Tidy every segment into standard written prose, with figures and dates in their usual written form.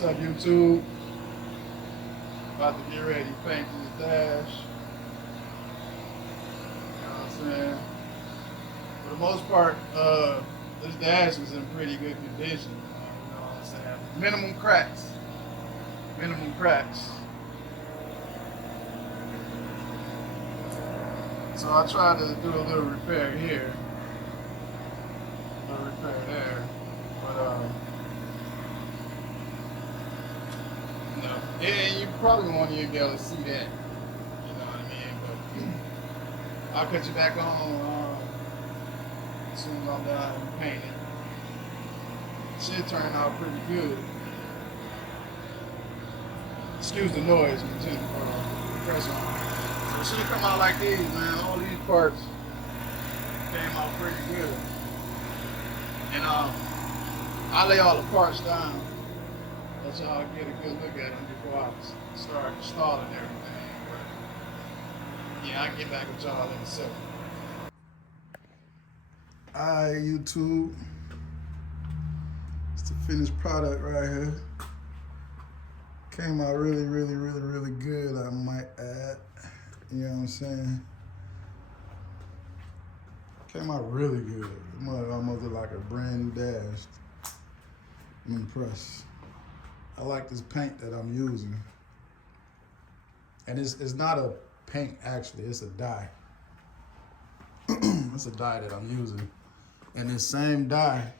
What's up, YouTube? About to get ready to paint this dash. You know what I'm saying? For the most part, this dash is in pretty good condition. You know what I'm saying? Minimum cracks. Minimum cracks. So I tried to do a little repair here. A little repair there. But, no. And you probably won't even be able to see that. You know what I mean? But I'll cut you back on as soon as I'm done painting. Should turn out pretty good. Excuse the noise, pressure on. So it should come out like these, man. All these parts came out pretty good. And I lay all the parts down. Let y'all get a good look at them before I start installing everything. But yeah, I'll get back with y'all in a second. Alright, YouTube. It's the finished product right here. Came out really good, I might add. You know what I'm saying? Came out really good. It almost look like a brand new dash. I'm impressed. I like this paint that I'm using. And it's not a paint actually, it's a dye. It's a dye that I'm using. And this same dye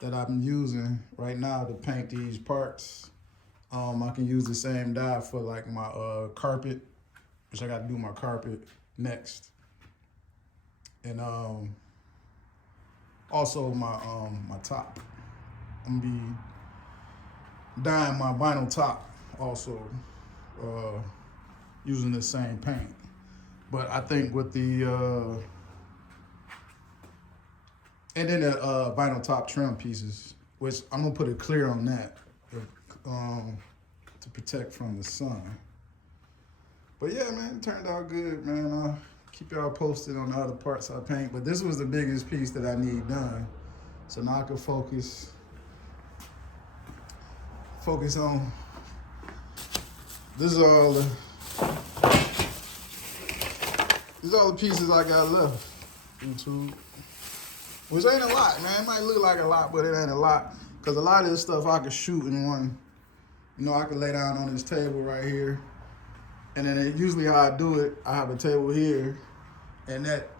that I'm using right now to paint these parts, I can use the same dye for like my carpet, which I gotta do my carpet next. And also my my top. I'm gonna be dyeing my vinyl top also using the same paint. But I think with the and then the vinyl top trim pieces, which I'm gonna put it clear on that to protect from the sun. But yeah, man, it turned out good, man. I'll keep y'all posted on the other parts I paint. But this was the biggest piece that I need done. So now I can focus on, this is all the pieces I got left, YouTube. Which ain't a lot, man. It might look like a lot, but it ain't a lot. Because a lot of this stuff I could shoot in one. You know, I could lay down on this table right here. And then usually how I do it, I have a table here. And that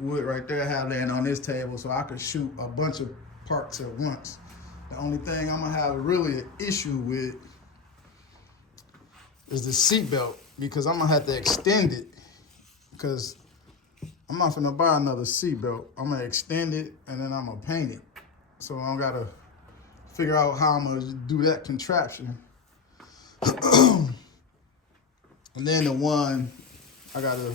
wood right there I have laying on this table. So I could shoot a bunch of parts at once. The only thing I'm gonna have really an issue with is the seat belt, because I'm gonna have to extend it, because I'm not gonna buy another seat belt. I'm gonna extend it and then I'm gonna paint it. So I gotta figure out how I'm gonna do that contraption. And then the one, I gotta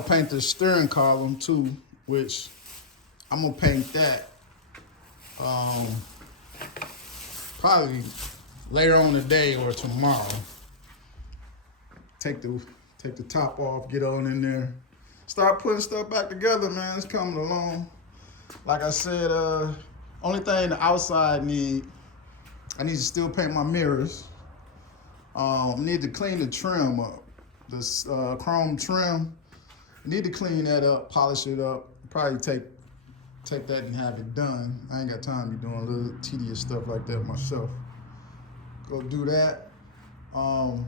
paint the steering column too, which I'm gonna paint that probably later on today or tomorrow. Take the top off, get on in there, start putting stuff back together, man. It's coming along. Like I said, only thing the outside I need to still paint my mirrors. I need to clean the trim up, this chrome trim. I need to clean that up, polish it up. Probably take that and have it done. I ain't got time to be doing little tedious stuff like that myself. Go do that. Yeah,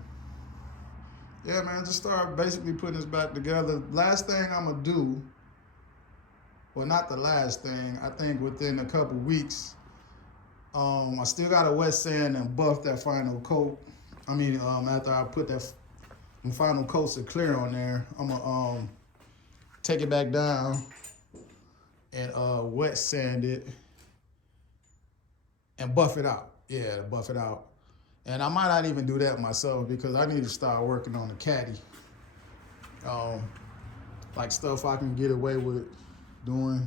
man, just start basically putting this back together. Last thing I'm gonna do, well, not the last thing, I think within a couple weeks, I still gotta wet sand and buff that final coat. I mean, after I put that final coats of clear on there, I'm gonna take it back down and wet sand it and buff it out. Yeah, buff it out. And I might not even do that myself, because I need to start working on the caddy. Like stuff I can get away with doing,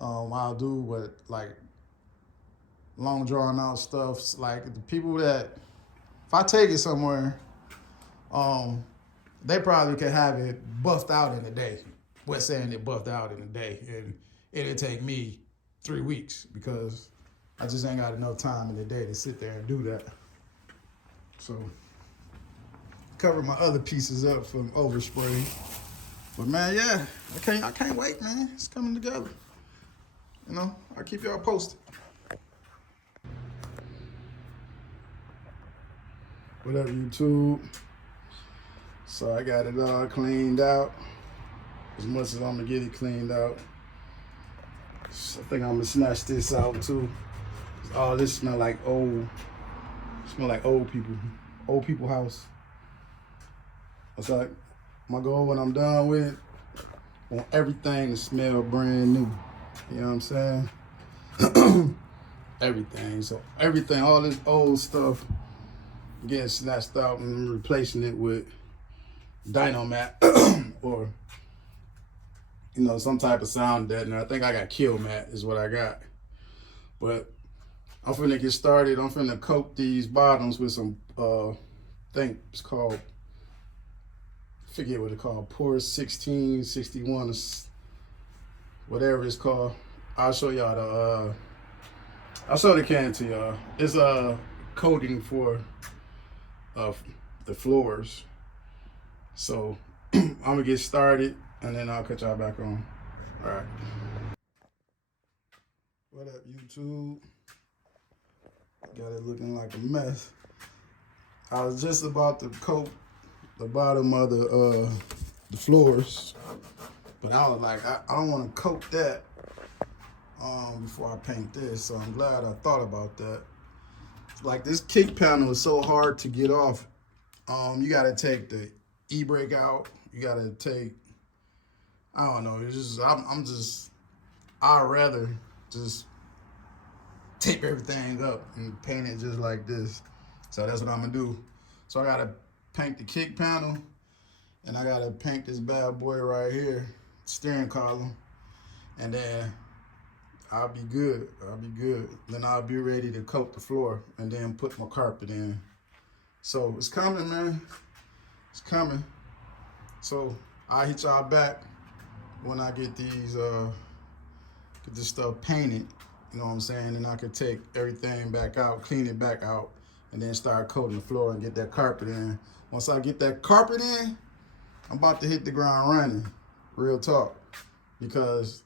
I'll do, but like long drawn out stuff, like the people that, if I take it somewhere, they probably could have it buffed out in a day. Wet sand it buffed out in a day. And it'll take me 3 weeks, because I just ain't got enough time in the day to sit there and do that. So cover my other pieces up from overspray. But man, yeah, I can't wait, man. It's coming together. You know, I'll keep y'all posted. What up, YouTube? So I got it all cleaned out. As much as I'm gonna get it cleaned out. So I think I'm gonna snatch this out too. Oh, this smell like old people house. It's like my goal when I'm done with it, I want everything to smell brand new. You know what I'm saying? Everything. So everything, all this old stuff getting snatched out and replacing it with Dynomat or you know, some type of sound deadener. I think I got Kill Mat is what I got. But I'm finna get started. I'm finna coat these bottoms with some, I think it's called, I forget what it's called, Porous 16, 61, whatever it's called. I'll show y'all the, I'll show the can to y'all. It's a coating for the floors. So I'm gonna get started and then I'll cut y'all back on. All right. What up, YouTube? Got it looking like a mess. I was just about to coat the bottom of the floors, but I was like, I don't want to coat that before I paint this. So I'm glad I thought about that. Like this kick panel is so hard to get off. You got to take the e-brake out. You got to take, I don't know. It's just I'd rather just tape everything up and paint it just like this. So that's what I'm gonna do. So I gotta paint the kick panel and I gotta paint this bad boy right here, steering column, and then I'll be good. Then I'll be ready to coat the floor and then put my carpet in. So it's coming, man. It's coming. So I'll hit y'all back when I get these, get this stuff painted. You know what I'm saying? And I can take everything back out, clean it back out, and then start coating the floor and get that carpet in. Once I get that carpet in, I'm about to hit the ground running, real talk. Because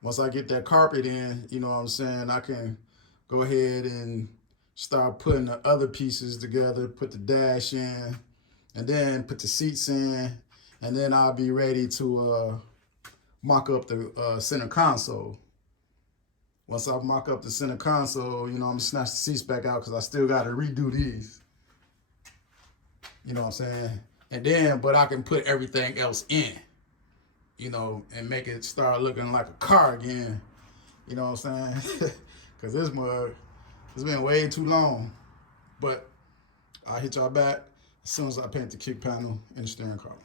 once I get that carpet in, you know what I'm saying, I can go ahead and start putting the other pieces together, put the dash in, and then put the seats in, and then I'll be ready to mock up the center console. Once I mock up the center console, you know, I'm gonna snatch the seats back out because I still gotta redo these. You know what I'm saying? And then, but I can put everything else in, you know, and make it start looking like a car again. You know what I'm saying? Because this mug, it's been way too long. But I'll hit y'all back as soon as I paint the kick panel and the steering column.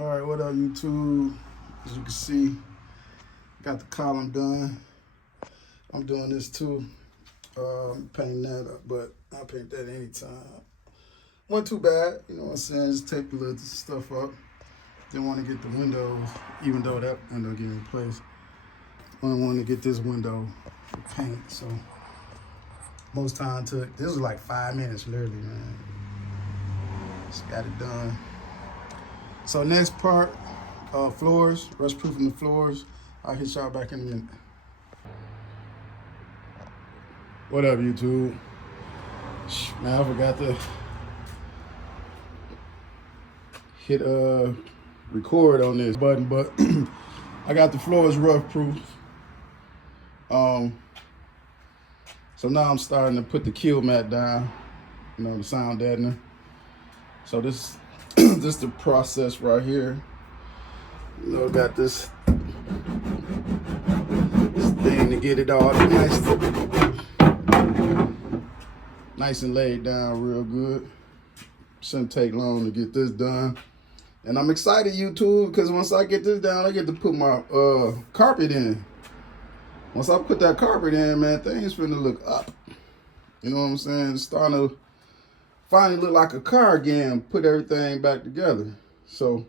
All right, what up, YouTube? As you can see, got the column done. I'm doing this too. Painting that up, but I'll paint that anytime. Wasn't too bad, you know what I'm saying? Just tape a little stuff up. Didn't want to get the windows, even though that window get in place. Only wanted to get this window for paint, so most time took, this was like 5 minutes literally, man. Just got it done. So next part, floors, rust proofing the floors. I'll hit y'all back in a minute. What up, YouTube? Man, I forgot to hit record on this button, but I got the floors rough proof. So now I'm starting to put the Kill Mat down, you know, the sound deadener. So this this the process right here. You know, got this thing to get it all nice and laid down real good. Shouldn't take long to get this done. And I'm excited, YouTube, because once I get this down, I get to put my carpet in. Once I put that carpet in, man, things finna look up. You know what I'm saying? It's starting to finally look like a car again, put everything back together. So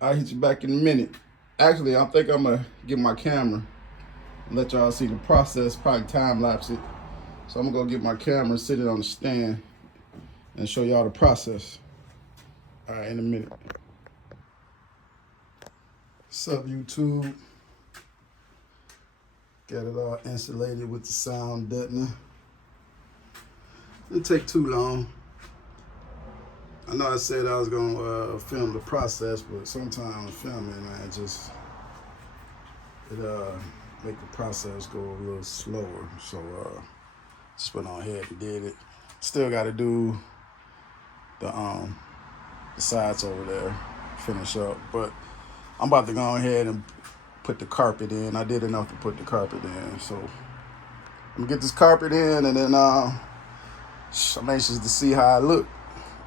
I'll hit you back in a minute Actually, I think I'm gonna get my camera and let y'all see the process, probably time lapse it. So I'm gonna go get my camera, sit it on the stand, and show y'all the process. All right, in a minute. What's up, YouTube? Got it all insulated with the sound deadener. Didn't take too long. I know I said I was gonna film the process, but sometimes filming, man, it make the process go a little slower. So just went on ahead and did it. Still got to do the sides over there, finish up. But I'm about to go ahead and put the carpet in. I did enough to put the carpet in, so I'm gonna get this carpet in, and then I'm anxious to see how I look.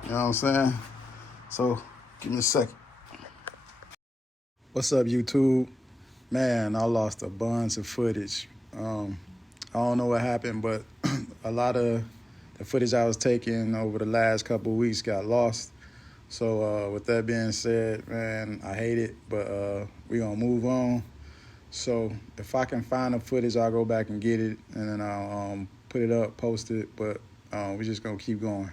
You know what I'm saying? So give me a second. What's up, YouTube? Man, I lost a bunch of footage. I don't know what happened, but a lot of the footage I was taking over the last couple of weeks got lost. So with that being said, man, I hate it, but we're gonna move on. So if I can find the footage, I'll go back and get it, and then I'll put it up, post it, but we're just gonna keep going.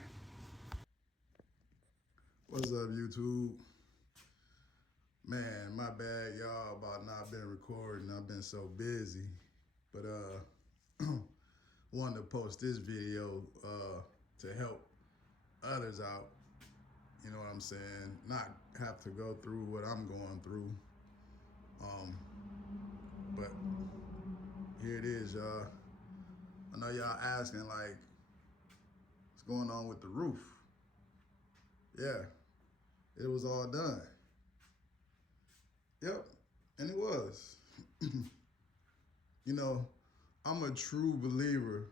What's up, YouTube? Man, my bad, y'all, about not been recording. I've been so busy. But wanted to post this video to help others out. You know what I'm saying? Not have to go through what I'm going through. But here it is, y'all. I know y'all asking, like, what's going on with the roof? Yeah, it was all done. Yep, and it was. You know, I'm a true believer,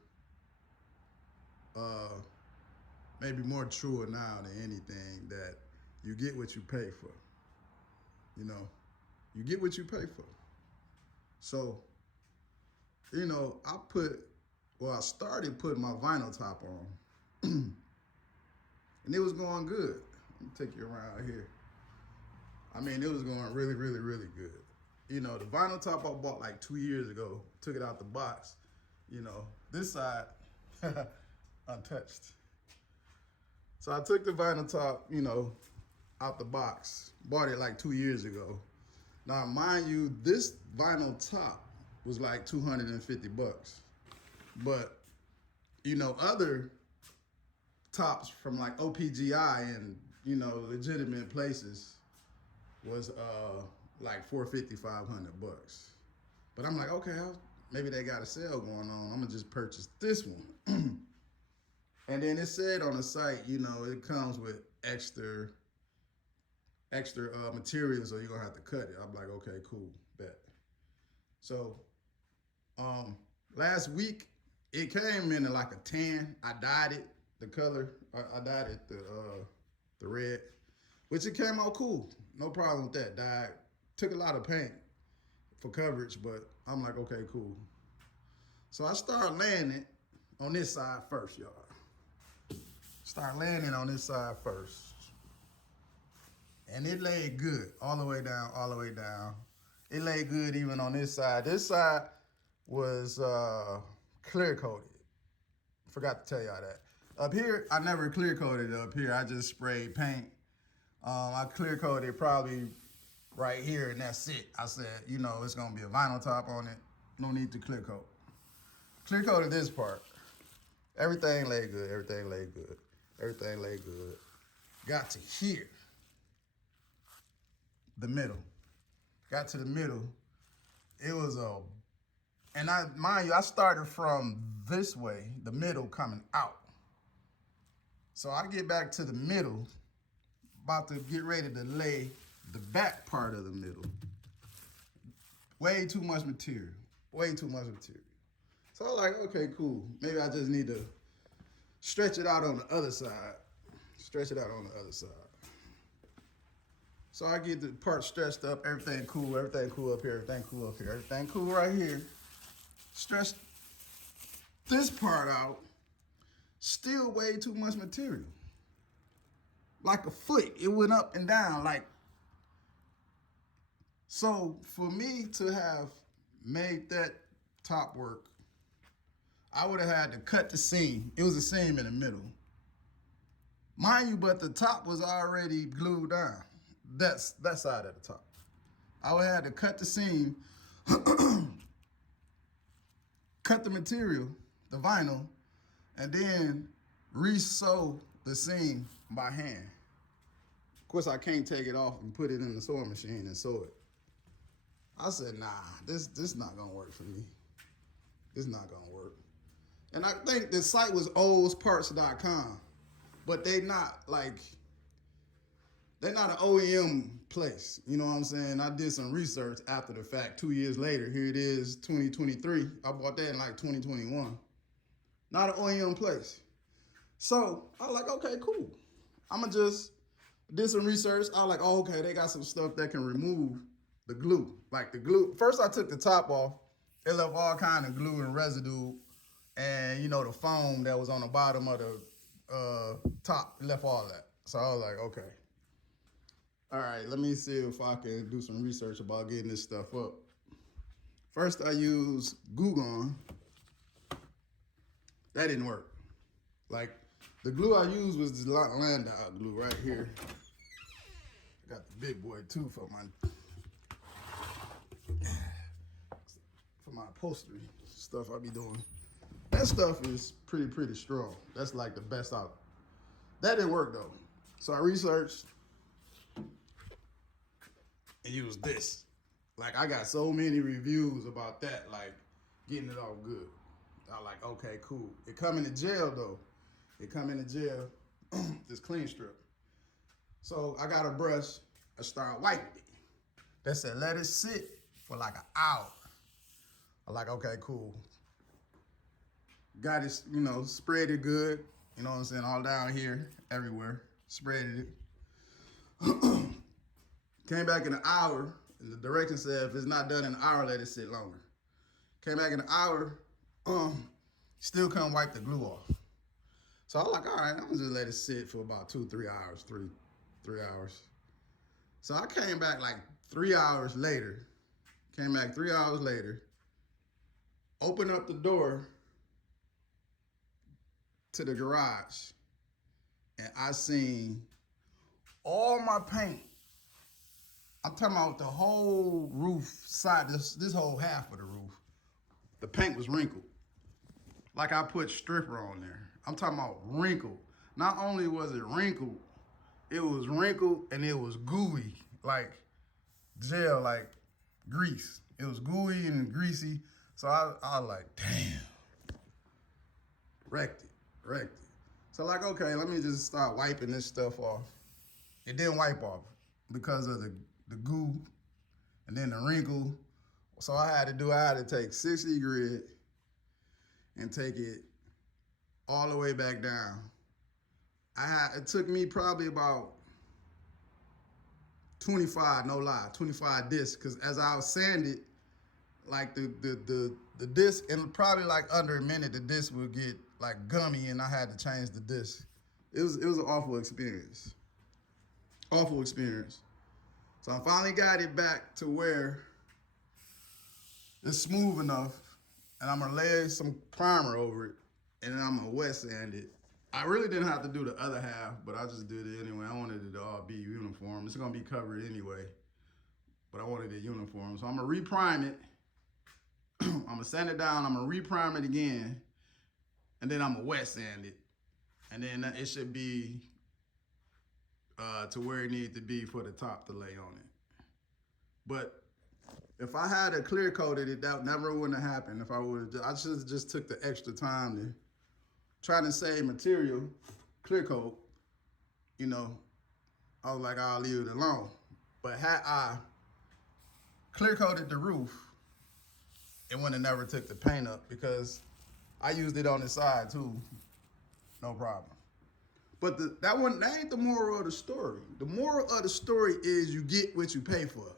maybe more truer now than anything, that you get what you pay for. You know, you get what you pay for. So, you know, I started putting my vinyl top on, and it was going good. Let me take you around here. I mean, it was going really, really, really good. You know, the vinyl top I bought like 2 years ago, took it out the box. You know, this side, untouched. So I took the vinyl top, you know, out the box, bought it like 2 years ago. Now, mind you, this vinyl top was like 250 bucks. But, you know, other tops from like OPGI and, you know, legitimate places was like 450, 500 bucks. But I'm like, okay, maybe they got a sale going on. I'm gonna just purchase this one. And then it said on the site, you know, it comes with extra material, so you're gonna have to cut it. I'm like, okay, cool, bet. So last week it came in like a tan. I dyed it the color. I dyed it the red, which it came out cool. No problem with that. Dyed. Took a lot of paint for coverage, but I'm like, okay, cool. So I started laying it on this side first, y'all. Start laying it on this side first. And it laid good all the way down, all the way down. It laid good even on this side. This side was clear coated. Forgot to tell y'all that. Up here, I never clear coated it up here. I just sprayed paint. I clear coated probably right here, and that's it. I said, you know, it's gonna be a vinyl top on it. No need to clear coat. Clear coated this part. Everything laid good, everything laid good. Everything laid good. Got to here. The middle. Got to the middle. It was and mind you, I started from this way, the middle coming out. So I get back to the middle, about to get ready to lay the back part of the middle. Way too much material. Way too much material. So I was like, okay, cool. Maybe I just need to stretch it out on the other side. Stretch it out on the other side. So I get the part stretched up, everything cool up here, everything cool up here, everything cool right here. Stretch this part out, still way too much material. Like a foot, it went up and down like So for me to have made that top work, I would have had to cut the seam. It was a seam in the middle. Mind you, but the top was already glued down. That's that side of the top. I would have had to cut the seam, cut the material, the vinyl, and then re-sew the seam by hand. Of course, I can't take it off and put it in the sewing machine and sew it. I said, nah, this not gonna work for me. It's not gonna work. And I think the site was oldsparts.com, but they're not an OEM place. You know what I'm saying? I did some research after the fact. 2 years later, here it is, 2023. I bought that in like 2021. Not an OEM place. So I was like, okay, cool. I'ma just did some research. I was like, oh, okay, they got some stuff that can remove the glue. Like the glue. First I took the top off. It left all kind of glue and residue. And you know, the foam that was on the bottom of the top, left all that. So I was like, okay. All right, let me see if I can do some research about getting this stuff up. First I used Glue Gun. That didn't work. Like, the glue I used was the Landau glue right here. I got the big boy too for my upholstery stuff I be doing. That stuff is pretty strong. That's like the best out. That didn't work though. So I researched and used this. Like, I got so many reviews about that, like getting it all good. I was like, okay, cool. It come in the gel though. It come in the gel, this clean strip. So I got a brush, I started wiping it. That said, let it sit for like an hour. I'm like, okay, cool. Got it, you know, spread it good. You know what I'm saying? All down here, everywhere. Spreaded it. Came back in an hour, and the direction said if it's not done in an hour, let it sit longer. Came back in an hour, still couldn't wipe the glue off. So I was like, all right, I'm gonna just let it sit for about 2-3 hours, three hours. So I came back like 3 hours later, opened up the door to the garage, and I seen all my paint. I'm talking about the whole roof side, this whole half of the roof. The paint was wrinkled. Like I put stripper on there. I'm talking about wrinkled. Not only was it wrinkled and it was gooey, like gel, like grease. It was gooey and greasy. So I was like, damn. Wrecked it. So like, okay, let me just start wiping this stuff off. It didn't wipe off because of the goo and then the wrinkle. So I had to take 60 grit and take it all the way back down. It took me probably about 25, no lie, 25 discs, because as I was sanded, like the disc, and probably like under a minute, the disc would get like gummy and I had to change the disc. It was an awful experience. Awful experience. So I finally got it back to where it's smooth enough, and I'm gonna lay some primer over it, and then I'm gonna wet sand it. I really didn't have to do the other half, but I just did it anyway. I wanted it to all be uniform. It's gonna be covered anyway, but I wanted it uniform. So I'm gonna reprime it. I'm gonna sand it down, I'm gonna reprime it again, and then I'm gonna wet sand it. And then it should be to where it needs to be for the top to lay on it. But if I had clear coated it, that never wouldn't have happened. If I would have, I should have just took the extra time to try to save material, clear coat, you know, I was like, I'll leave it alone. But had I clear coated the roof, it wouldn't have never took the paint up because I used it on the side too, no problem. But that ain't the moral of the story. The moral of the story is you get what you pay for.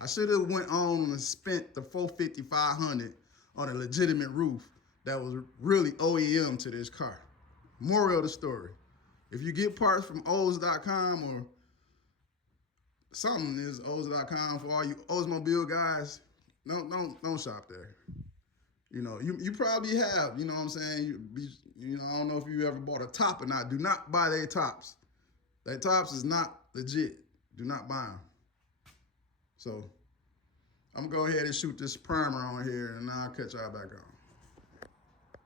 I should have went on and spent the $450, $500 on a legitimate roof that was really OEM to this car. Moral of the story. If you get parts from Olds.com or something is Oz.com for all you Oldsmobile guys. Don't shop there. You know, you probably have, you know what I'm saying? You know, I don't know if you ever bought a top or not. Do not buy their tops. Their tops is not legit. Do not buy them. So I'm gonna go ahead and shoot this primer on here, and I'll catch y'all back on.